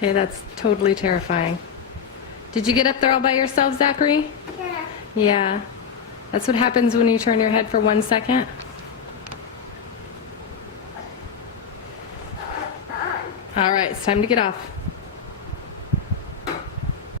Okay, that's totally terrifying. Did you get up there all by yourself, Zachary? Yeah. Yeah. That's what happens when you turn your head for 1 second. All right, it's time to get off.